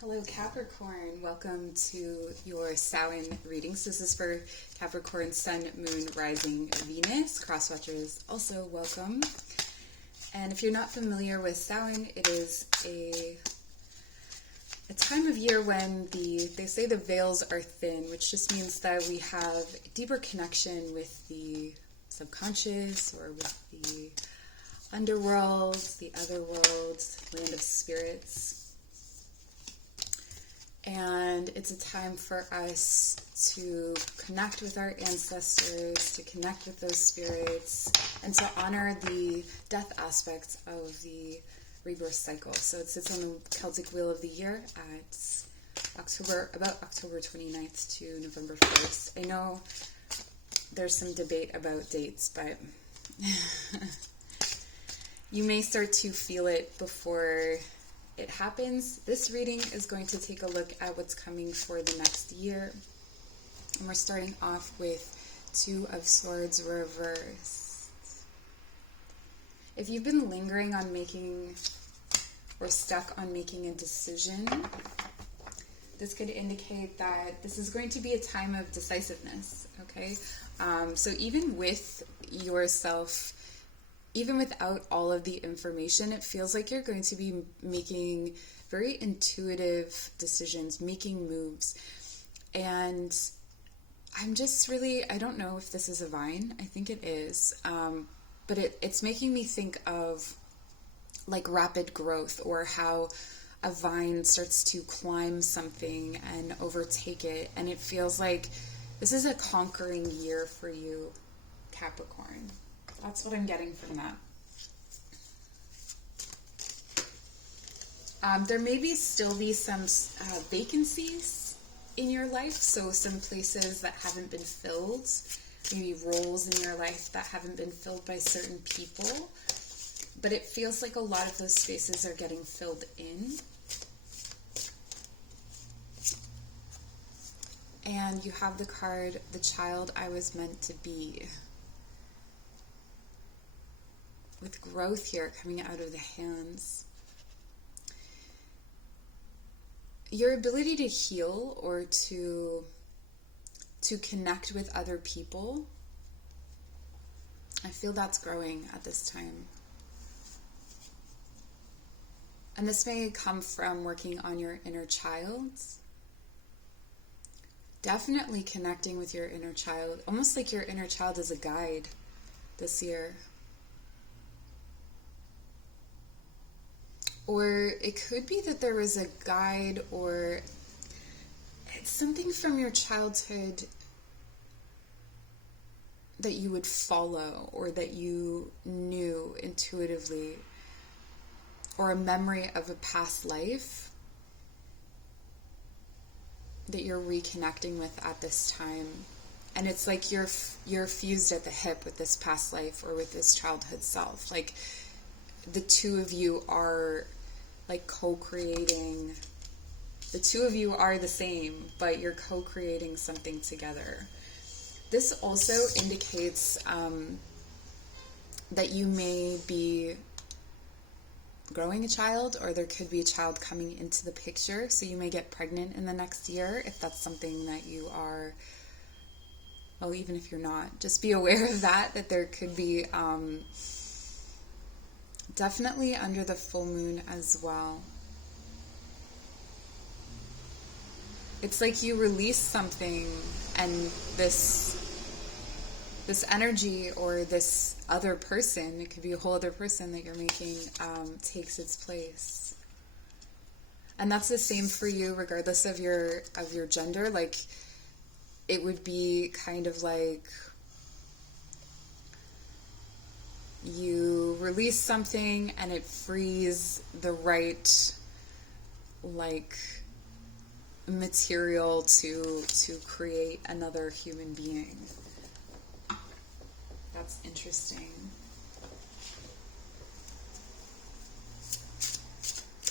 Hello Capricorn, welcome to your Samhain Readings. This is for Capricorn Sun, Moon, Rising, Venus. Crosswatchers also welcome. And if you're not familiar with Samhain, it is a time of year when they say the veils are thin, which just means that we have a deeper connection with the subconscious or with the underworld, the other world, land of spirits. And it's a time for us to connect with our ancestors, to connect with those spirits, and to honor the death aspects of the rebirth cycle. So it sits on the Celtic wheel of the year at about October 29th to November 1st. I know there's some debate about dates, but you may start to feel it before it happens. This reading is going to take a look at what's coming for the next year. And we're starting off with Two of Swords reversed. If you've been lingering on making or stuck on making a decision, this could indicate that this is going to be a time of decisiveness, okay? So even with yourself, even without all of the information, it feels like you're going to be making very intuitive decisions, making moves. And I'm just really, I don't know if this is a vine. I think it is. But it's making me think of like rapid growth, or how a vine starts to climb something and overtake it. And it feels like this is a conquering year for you, Capricorn. That's what I'm getting from that. There may still be some vacancies in your life, so some places that haven't been filled, maybe roles in your life that haven't been filled by certain people, but it feels like a lot of those spaces are getting filled in. And you have the card, The Child I Was Meant to Be. With growth here coming out of the hands. Your ability to heal or to connect with other people, I feel that's growing at this time. And this may come from working on your inner child. Definitely connecting with your inner child, almost like your inner child is a guide this year. Or it could be that there was a guide, or it's something from your childhood that you would follow, or that you knew intuitively, or a memory of a past life that you're reconnecting with at this time. And it's like you're fused at the hip with this past life or with this childhood self. Like the two of you are like co-creating. The two of you are the same, but you're co-creating something together. This also indicates that you may be growing a child, or there could be a child coming into the picture. So you may get pregnant in the next year if that's something that you are, well, even if you're not, just be aware of that there could be definitely under the full moon as well. It's like you release something, and this energy, or this other person, it could be a whole other person that you're making, takes its place. And that's the same for you regardless of your gender. Like it would be kind of like you release something and it frees the right like material to create another human being. That's interesting.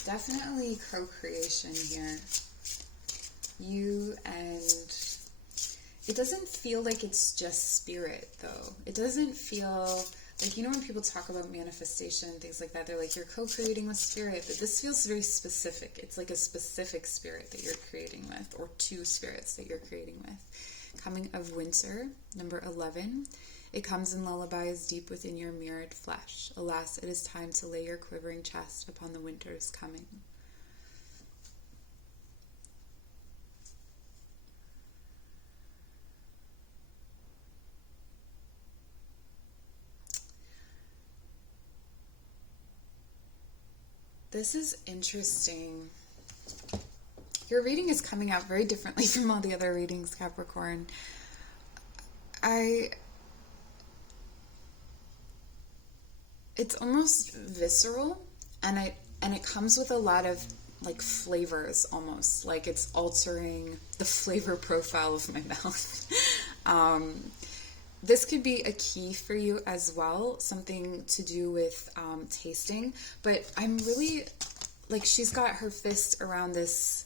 Definitely co-creation here. You and it doesn't feel like it's just spirit though. It doesn't feel Like, you know, when people talk about manifestation, things like that, they're like, you're co-creating with spirit, but this feels very specific. It's like a specific spirit that you're creating with, or two spirits that you're creating with. Coming of winter, number 11. It comes in lullabies deep within your mirrored flesh. Alas, it is time to lay your quivering chest upon the winter's coming. This is interesting. Your reading is coming out very differently from all the other readings, Capricorn. It's almost visceral, and it comes with a lot of like flavors, almost like it's altering the flavor profile of my mouth. This could be a key for you as well, something to do with tasting. But I'm really, like, she's got her fist around this.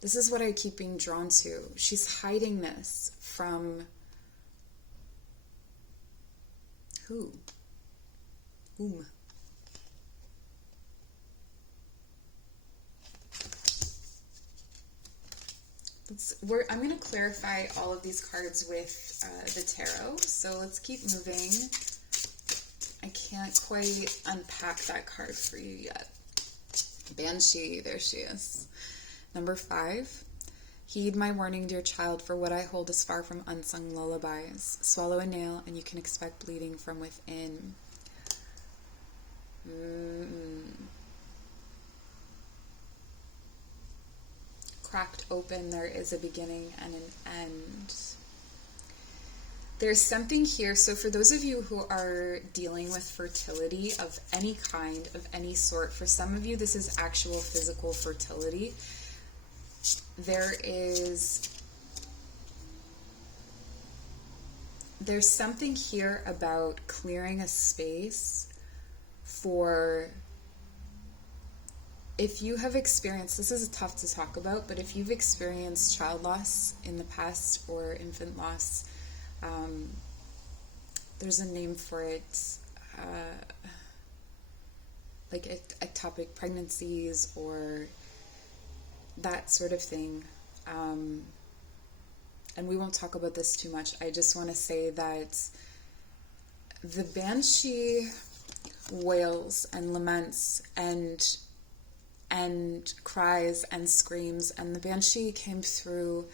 This is what I keep being drawn to. She's hiding this from who? Whom? I'm going to clarify all of these cards with the tarot, so let's keep moving. I can't quite unpack that card for you yet. Banshee, there she is. Number 5. Heed my warning, dear child, for what I hold is far from unsung lullabies. Swallow a nail and you can expect bleeding from within. Cracked open, there is a beginning and an end. There's something here. So for those of you who are dealing with fertility of any kind, of any sort, for some of you this is actual physical fertility. There's something here about clearing a space for, if you have experienced, this is tough to talk about, but if you've experienced child loss in the past or infant loss, there's a name for it, like ectopic pregnancies or that sort of thing. And we won't talk about this too much. I just want to say that the Banshee wails and laments and cries and screams, and the Banshee came through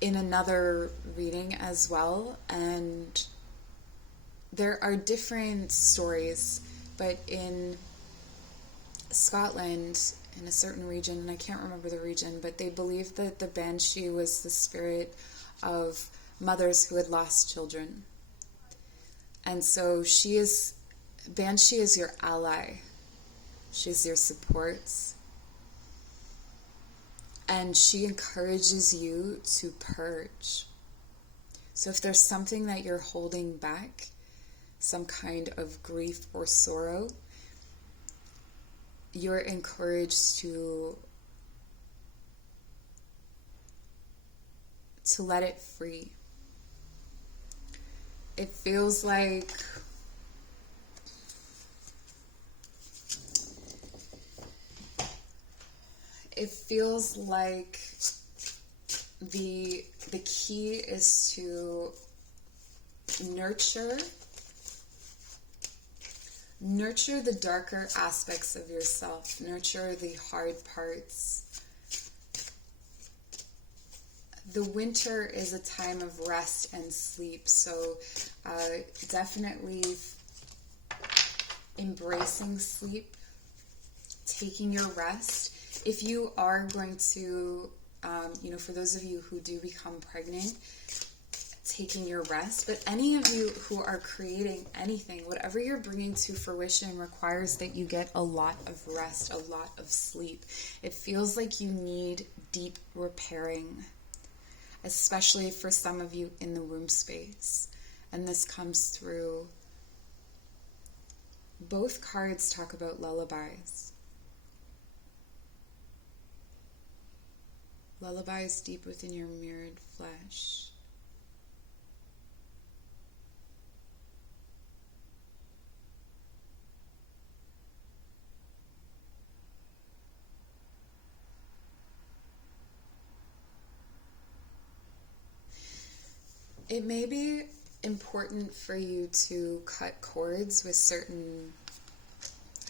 in another reading as well, and there are different stories, but in Scotland, in a certain region, and I can't remember the region, but they believe that the Banshee was the spirit of mothers who had lost children. And so Banshee is your ally. She's your support. And she encourages you to purge. So if there's something that you're holding back, some kind of grief or sorrow, you're encouraged to let it free. It feels like the key is to nurture the darker aspects of yourself, nurture the hard parts. The winter is a time of rest and sleep, so definitely embracing sleep, taking your rest. If you are going to, for those of you who do become pregnant, taking your rest, but any of you who are creating anything, whatever you're bringing to fruition requires that you get a lot of rest, a lot of sleep. It feels like you need deep repairing, especially for some of you in the womb space. And this comes through. Both cards talk about lullabies. Lullabies deep within your mirrored flesh. It may be important for you to cut cords with certain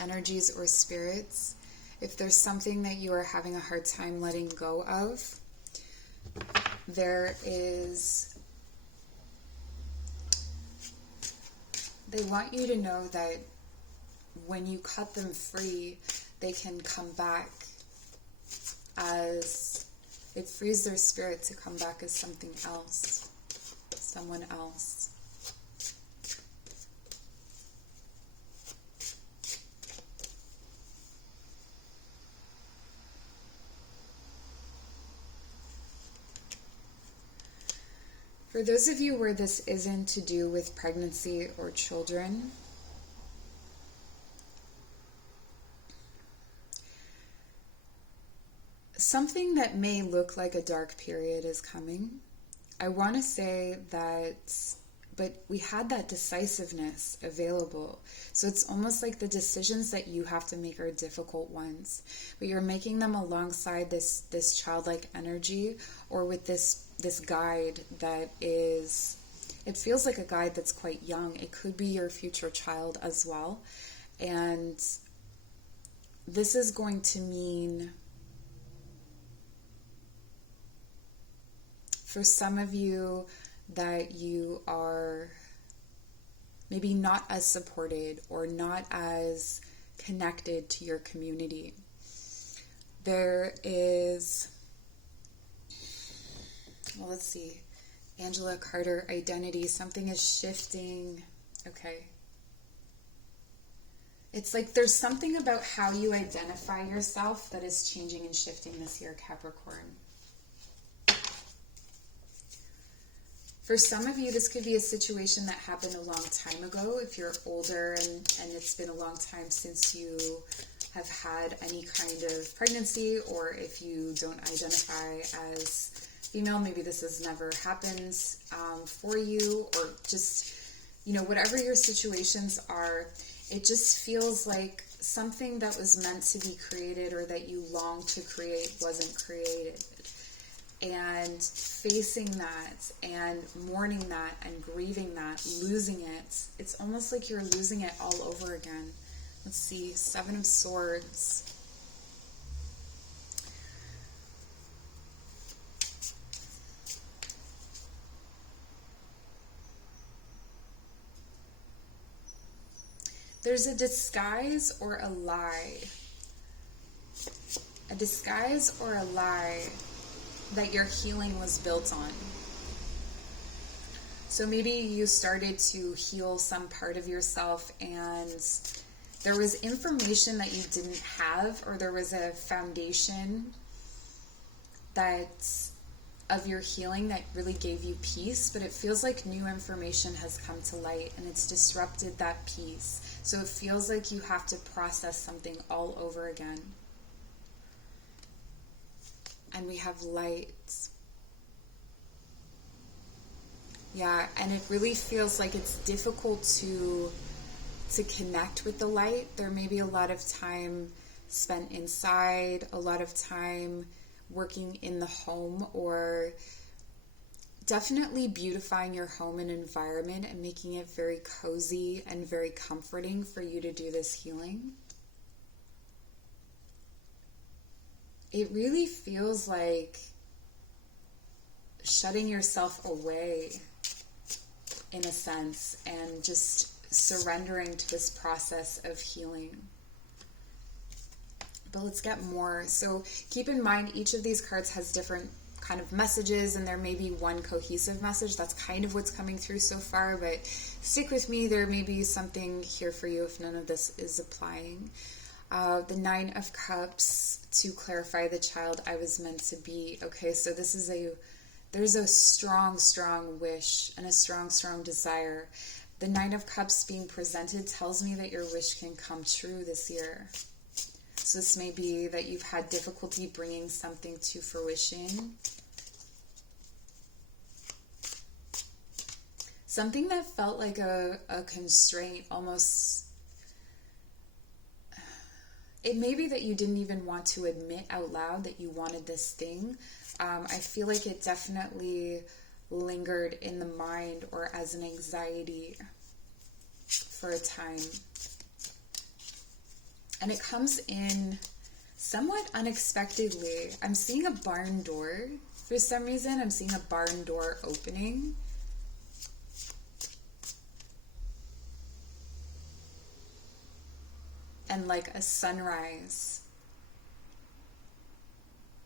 energies or spirits. If there's something that you are having a hard time letting go of, they want you to know that when you cut them free, they can come back it frees their spirit to come back as something else, someone else. For those of you where this isn't to do with pregnancy or children, something that may look like a dark period is coming. I want to say that, but we had that decisiveness available. So it's almost like the decisions that you have to make are difficult ones, but you're making them alongside this childlike energy, or with this guide that is, it feels like a guide that's quite young. It could be your future child as well. And this is going to mean, for some of you, that you are maybe not as supported or not as connected to your community. There is, well, let's see, Angela Carter, identity, something is shifting. Okay. It's like there's something about how you identify yourself that is changing and shifting this year, Capricorn. For some of you, this could be a situation that happened a long time ago. If you're older and it's been a long time since you have had any kind of pregnancy, or if you don't identify as female, maybe this has never happened for you, or just, whatever your situations are, it just feels like something that was meant to be created or that you long to create wasn't created. And facing that and mourning that and grieving that, losing it, it's almost like you're losing it all over again. Let's see, 7 of Swords. There's a disguise or a lie. A disguise or a lie that your healing was built on. So maybe you started to heal some part of yourself and there was information that you didn't have, or there was a foundation of your healing that really gave you peace, but it feels like new information has come to light and it's disrupted that peace. So it feels like you have to process something all over again. And we have light. Yeah, and it really feels like it's difficult to connect with the light. There may be a lot of time spent inside, a lot of time working in the home, or definitely beautifying your home and environment and making it very cozy and very comforting for you to do this healing. It really feels like shutting yourself away in a sense and just surrendering to this process of healing. But let's get more. So keep in mind, each of these cards has different kind of messages, and there may be one cohesive message. That's kind of what's coming through so far, but stick with me. There may be something here for you if none of this is applying. The 9 of Cups, to clarify the child I was meant to be. Okay, so there's a strong, strong wish and a strong, strong desire. The 9 of Cups being presented tells me that your wish can come true this year. So this may be that you've had difficulty bringing something to fruition. Something that felt like a constraint, almost. It may be that you didn't even want to admit out loud that you wanted this thing. I feel like it definitely lingered in the mind or as an anxiety for a time. And it comes in somewhat unexpectedly. I'm seeing a barn door. For some reason, I'm seeing a barn door opening. And like a sunrise.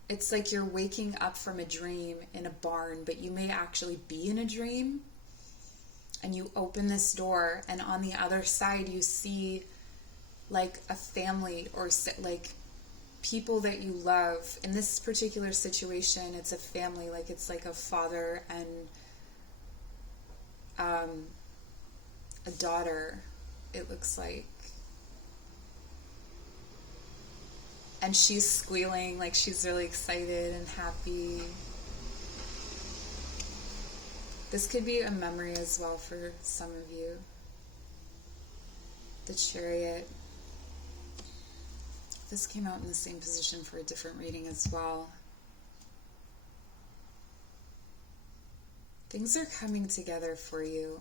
It's like you're waking up from a dream in a barn, but you may actually be in a dream. And you open this door, and on the other side you see like a family or like people that you love. In this particular situation, it's a family, like it's like a father and a daughter, it looks like. And she's squealing, like she's really excited and happy. This could be a memory as well for some of you. The Chariot. This came out in the same position for a different reading as well. Things are coming together for you.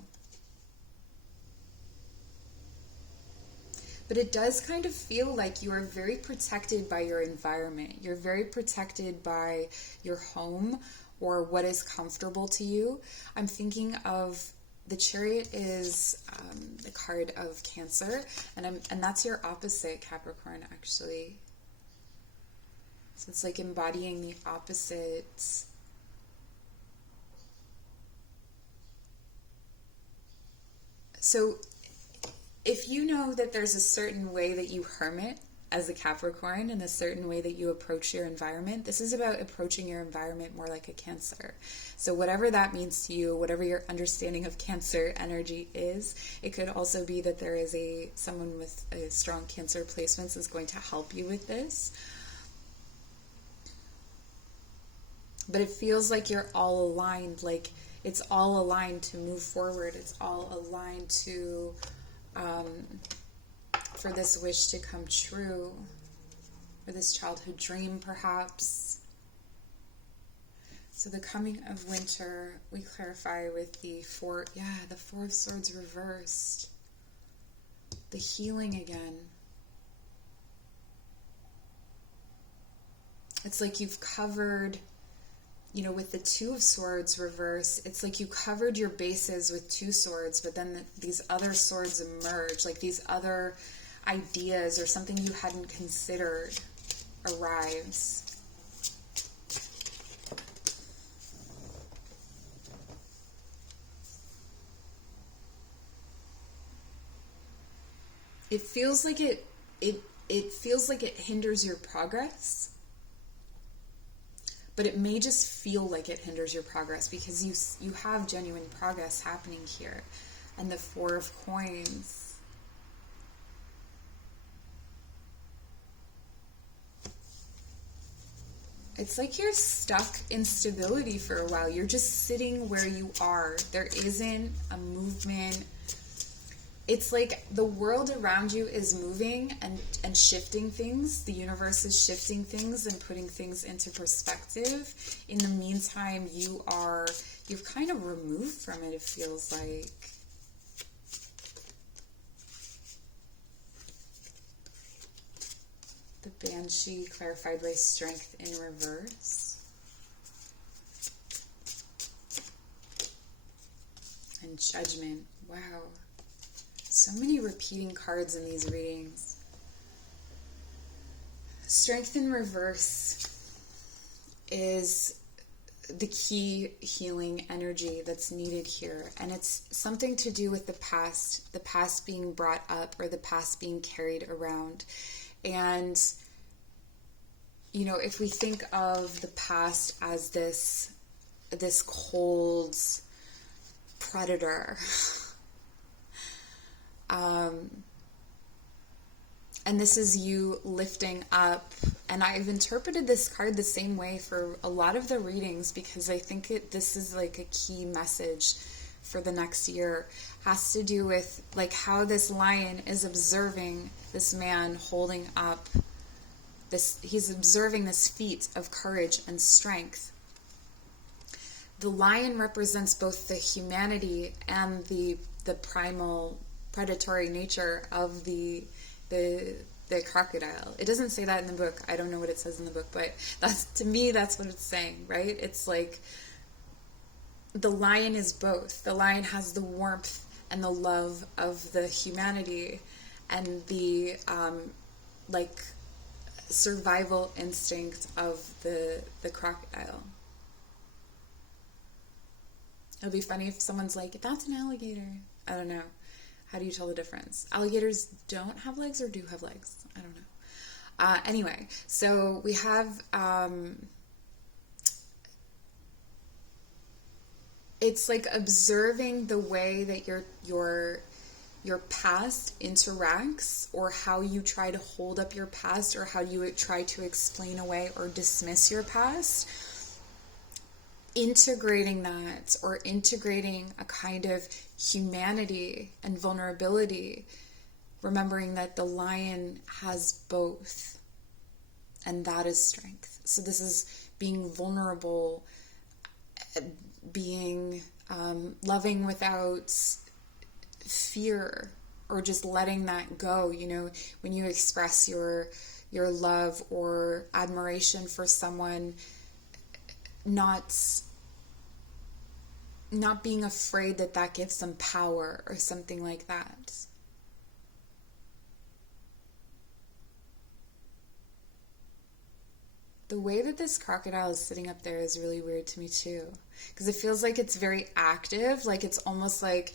But it does kind of feel like you are very protected by your environment. You're very protected by your home or what is comfortable to you. I'm thinking of the Chariot is the card of Cancer, and that's your opposite, Capricorn, actually. So it's like embodying the opposites. So if you know that there's a certain way that you hermit as a Capricorn and a certain way that you approach your environment, this is about approaching your environment more like a Cancer. So whatever that means to you, whatever your understanding of Cancer energy is, it could also be that there is someone with a strong Cancer placements is going to help you with this. But it feels like you're all aligned, like it's all aligned to move forward. It's all aligned to for this wish to come true, or this childhood dream perhaps. So the coming of winter, we clarify with the Four of Swords reversed. The healing again. It's like you've covered, with the Two of Swords reverse, it's like you covered your bases with two swords, but then these other swords emerge, like these other ideas or something you hadn't considered arrives. It feels like it feels like it hinders your progress. But it may just feel like it hinders your progress because you have genuine progress happening here. And the Four of Coins. It's like you're stuck in stability for a while. You're just sitting where you are. There isn't a movement. It's like the world around you is moving and shifting things. The universe is shifting things and putting things into perspective. In the meantime, you're kind of removed from it, it feels like. The Banshee clarified by Strength in reverse. And Judgment. Wow. So many repeating cards in these readings. Strength in reverse is the key healing energy that's needed here. And it's something to do with the past being brought up or the past being carried around. And, if we think of the past as this cold predator, and this is you lifting up, and I've interpreted this card the same way for a lot of the readings because I think this is like a key message for the next year. Has to do with like how this lion is observing this man holding up he's observing this feat of courage and strength. the lion represents both the humanity and the primal predatory nature of the crocodile. It doesn't say that in the book. I don't know what it says in the book, but to me, that's what it's saying, right? It's like the lion is both. The lion has the warmth and the love of the humanity and the like survival instinct of the crocodile. It'll be funny if someone's like, that's an alligator. I don't know. How do you tell the difference? Alligators don't have legs or do have legs? I don't know. Anyway, so we have, it's like observing the way that your past interacts, or how you try to hold up your past, or how you try to explain away or dismiss your past. Integrating that, or integrating a kind of humanity and vulnerability, remembering that the lion has both, and that is strength. So this is being vulnerable, being loving without fear, or just letting that go. You know, when you express your love or admiration for someone, not being afraid that gives them power or something like that. The way that this crocodile is sitting up there is really weird to me too, because it feels like it's very active, like it's almost like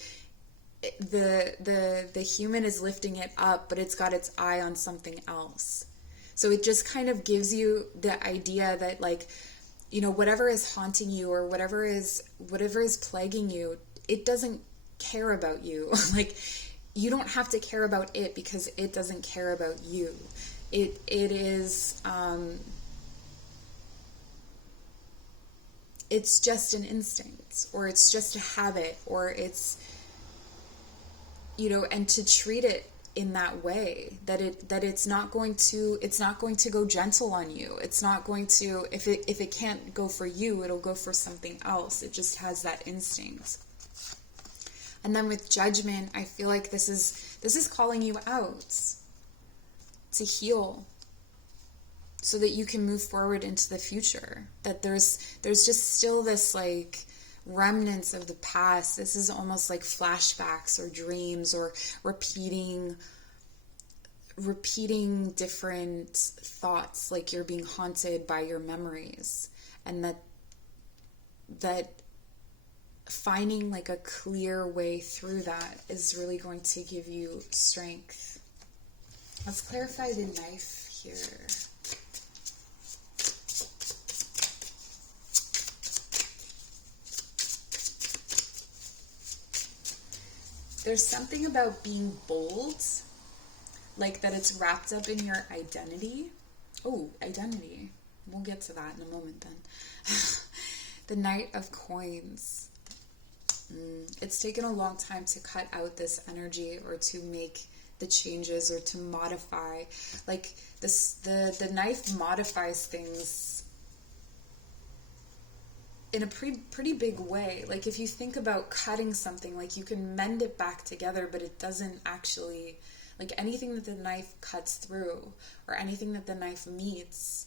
the human is lifting it up, but it's got its eye on something else. So it just kind of gives you the idea that, like, you know, whatever is haunting you, or whatever is plaguing you, it doesn't care about you. Like, you don't have to care about it, because it doesn't care about you. It is it's just an instinct, or it's just a habit, or it's, you know, and to treat it in that way, that it's not going to go gentle on you. It's not going to, if it can't go for you, it'll go for something else. It just has that instinct. And then with judgment, I feel like this is calling you out to heal, so that you can move forward into the future. That there's just still this like remnants of the past. This is almost like flashbacks or dreams, or repeating different thoughts, like you're being haunted by your memories, and that finding like a clear way through that is really going to give you strength. Let's clarify the knife here. There's something about being bold, like that it's wrapped up in your identity. Oh, identity. We'll get to that in a moment then. The Knight of Coins. It's taken a long time to cut out this energy, or to make the changes, or to modify. Like this, the knife modifies things in a pretty big way. Like if you think about cutting something, like you can mend it back together, but it doesn't actually, like anything that the knife cuts through, or anything that the knife meets,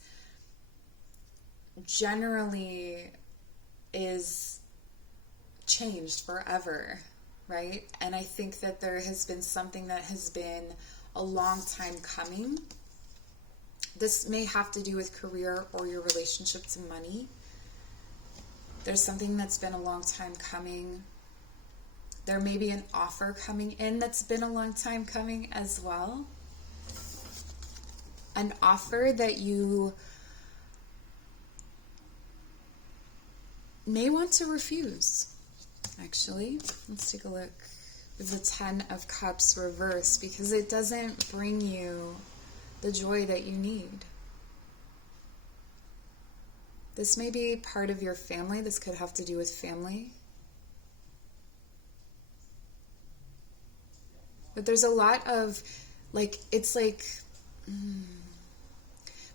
generally is changed forever, right? And I think that there has been something that has been a long time coming. This may have to do with career or your relationship to money. There's something that's been a long time coming. There may be an offer coming in that's been a long time coming as well. An offer that you may want to refuse, actually. Let's take a look. The 10 of Cups reverse, because it doesn't bring you the joy that you need. This may be part of your family. This could have to do with family. But there's a lot of, like, it's like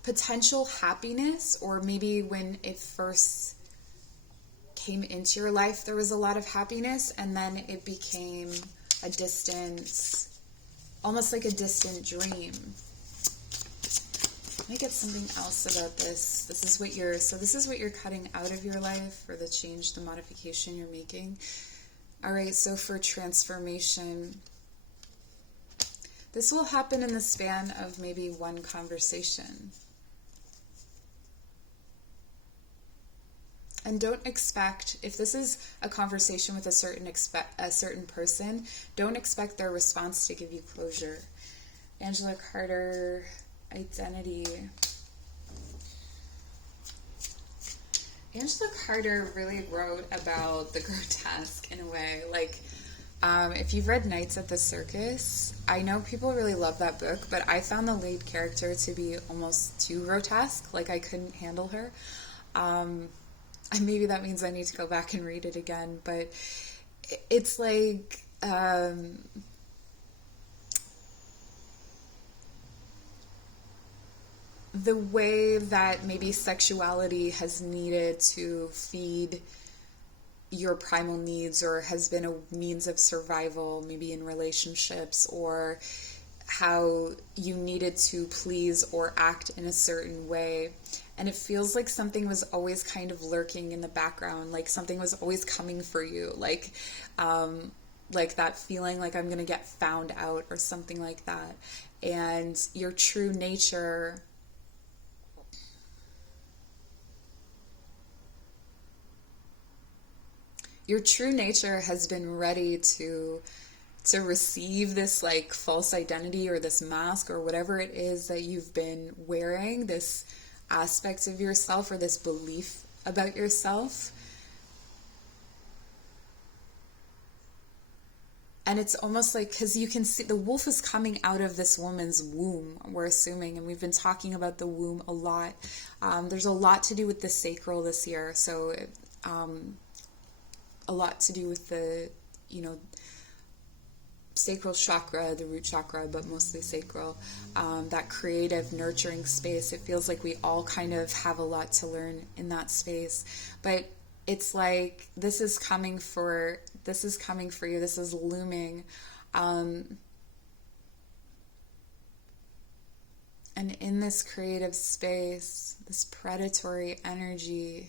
potential happiness, or maybe when it first came into your life, there was a lot of happiness, and then it became a distant, almost like a distant dream. Let me get something else about this. This is what you're cutting out of your life, or the change, the modification you're making. All right, so for transformation, this will happen in the span of maybe one conversation. And don't expect, if this is a conversation with a certain person, don't expect their response to give you closure. Angela Carter, identity. Angela Carter really wrote about the grotesque in a way. Like, if you've read Nights at the Circus, I know people really love that book, but I found the lead character to be almost too grotesque. Like, I couldn't handle her. And maybe that means I need to go back and read it again, but it's like, the way that maybe sexuality has needed to feed your primal needs, or has been a means of survival, maybe in relationships, or how you needed to please or act in a certain way. And it feels like something was always kind of lurking in the background, like something was always coming for you, like that feeling like I'm going to get found out or something like that. And your true nature has been ready to receive this like false identity, or this mask, or whatever it is that you've been wearing, this aspect of yourself, or this belief about yourself. And it's almost like, because you can see the wolf is coming out of this woman's womb, we're assuming, and we've been talking about the womb a lot. There's a lot to do with the sacral this year, so a lot to do with the, sacral chakra, the root chakra, but mostly sacral, that creative, nurturing space. It feels like we all kind of have a lot to learn in that space. But it's like, this is coming for you. This is looming. And in this creative space, this predatory energy.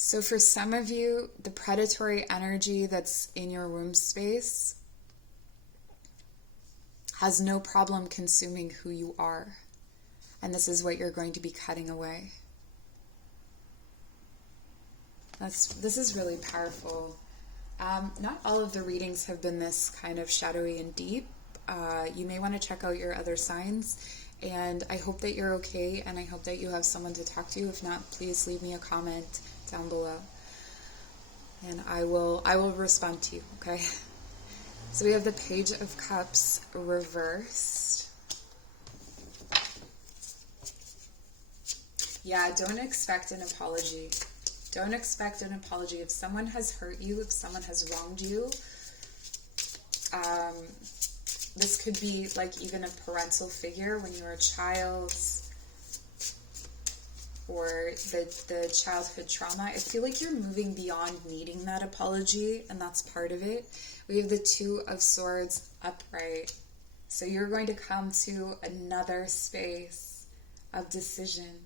So for some of you, the predatory energy that's in your womb space has no problem consuming who you are. And this is what you're going to be cutting away. This is really powerful. Not all of the readings have been this kind of shadowy and deep. You may want to check out your other signs. And I hope that you're okay, and I hope that you have someone to talk to. If not, please leave me a comment down below, and I will respond to you, okay? So we have the Page of Cups reversed. Yeah, don't expect an apology. Don't expect an apology. If someone has hurt you, if someone has wronged you, this could be like even a parental figure when you were a child, or the childhood trauma. I feel like you're moving beyond needing that apology, and that's part of it. We have the Two of Swords upright. So you're going to come to another space of decision.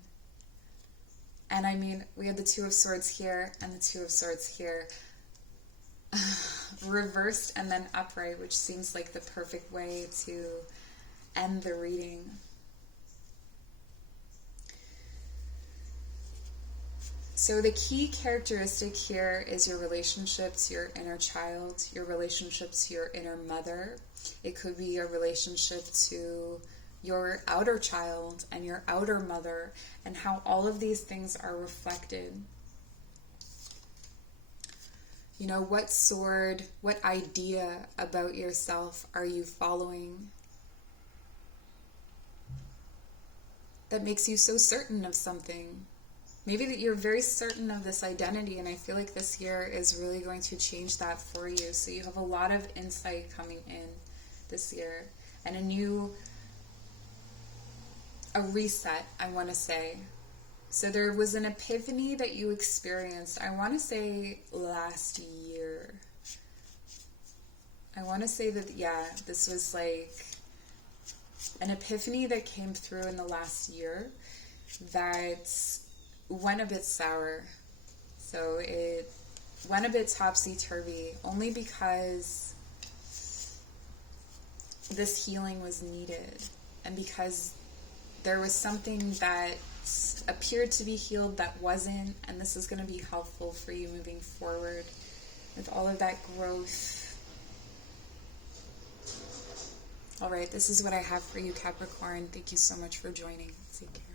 And I mean, we have the Two of Swords here and the Two of Swords here. Reversed and then upright, which seems like the perfect way to end the reading. So the key characteristic here is your relationship to your inner child, your relationship to your inner mother. It could be your relationship to your outer child and your outer mother, and how all of these things are reflected. What sword, what idea about yourself are you following that makes you so certain of something? Maybe that you're very certain of this identity, and I feel like this year is really going to change that for you. So you have a lot of insight coming in this year, and a reset, I want to say. So there was an epiphany that you experienced, I want to say last year. I want to say that, yeah, this was like an epiphany that came through in the last year that went a bit sour. So it went a bit topsy-turvy, only because this healing was needed, and because there was something that appeared to be healed that wasn't, and this is going to be helpful for you moving forward with all of that growth. All right, this is what I have for you, Capricorn. Thank you so much for joining. Take care.